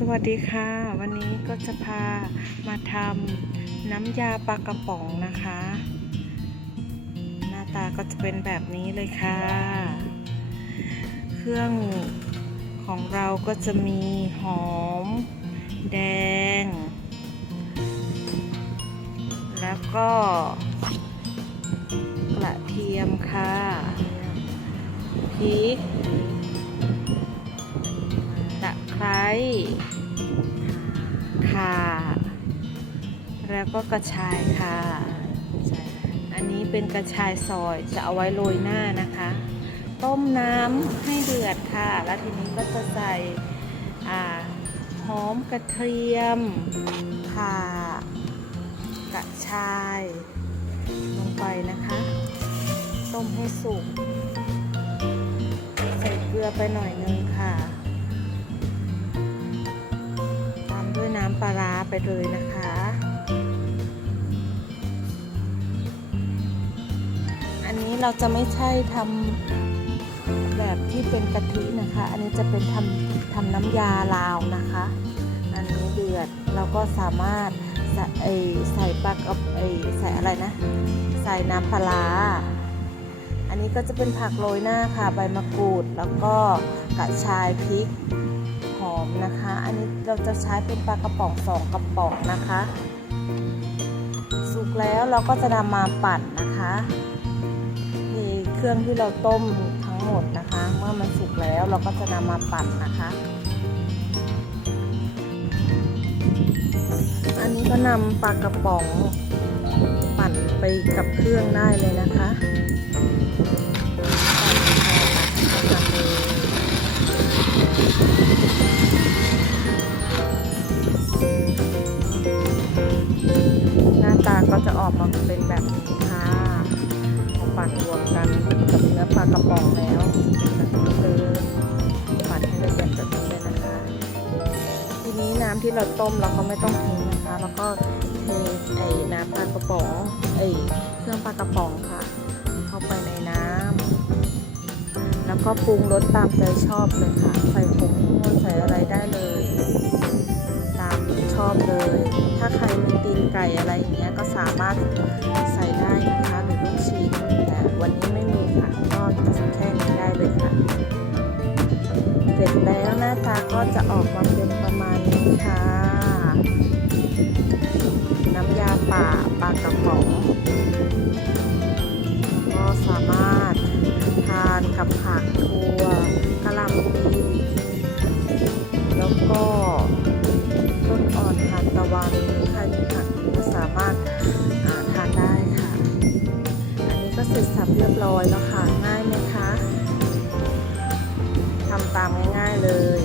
สวัสดีค่ะ วันนี้ก็จะพามาทำน้ำยาปลากระป๋องนะคะ หน้าตาก็จะเป็นแบบนี้เลยค่ะ เครื่องของเราก็จะมีหอม แดง แล้วก็กระเทียมค่ะพริก คร้ข่าแล้วก็กระชายค่ะ อันนี้เป็นกระชายซอยจะเอาไว้โรยหน้านะคะ ต้มน้ำให้เดือดค่ะ แล้วทีนี้ก็จะใส่หอมกระเทียมข่ากระชายลงไปนะคะ ต้มให้สุก ใส่เกลือไปหน่อยนึงำปลาร้าไปเลยนะคะ อันนี้เราจะไม่ใช่ทำแบบที่เป็นกะทินะคะ อันนี้จะเป็นทำทำน้ำยาลาวนะคะ อันนี้เดือดเราก็สามารถใส่ใส่ปลากับใส่อะไรนะ ใส่น้ำปลาอันนี้ก็จะเป็นผักโรยหน้าค่ะ ใบมะกรูด แล้วก็กระชายพริก อมนะคะ อันนี้เราจะใช้เป็นปลากระป๋องสองกระป๋องนะคะ สุกแล้วเราก็จะนำมาปั่นนะคะเทเครื่องที่เราต้มทั้งหมดนะคะ เมื่อมันสุกแล้วเราก็จะนำมาปั่นนะคะ อันนี้ก็นำปลากระป๋องปั่นไปกับเครื่องได้เลยนะคะ ก็จะออกมาเป็นแบบนี้ค่ะพอปั่นรวมกันกับเนื้อปลากระป๋องแล้วแบบนี้เลยปั่นให้ละเอียดแบบนี้เลยนะคะ ทีนี้น้ำที่เราต้มเราก็ไม่ต้องทิ้งนะคะ แล้วก็เทไอ้น้ำปลากระป๋องไอ้เครื่องปลากระป๋องค่ะ เข้าไปในน้ำแล้วก็ปรุงรสตามใจชอบเลยค่ะใส่ ไก่อะไรอย่างเงี้ยก็สามารถใส่ได้นะคะหรือลูกชิ้นแต่วันนี้ไม่มีค่ะก็แค่นี้ได้เลยค่ะเสร็จแล้วหน้าตาก็จะออกมาเป็นประมาณนี้ค่ะ น้ำยาป่าปลากระป๋องก็สามารถทานกับผักทั่วกะหล่ำปีแล้วก็ต้นอ่อนทานตะวันครมีผักามารถทานได้ค่ะ อันนี้ก็เสร็จสับเรียบร้อยแล้วค่ะ ง่ายไหมคะทำตามง่ายๆเลย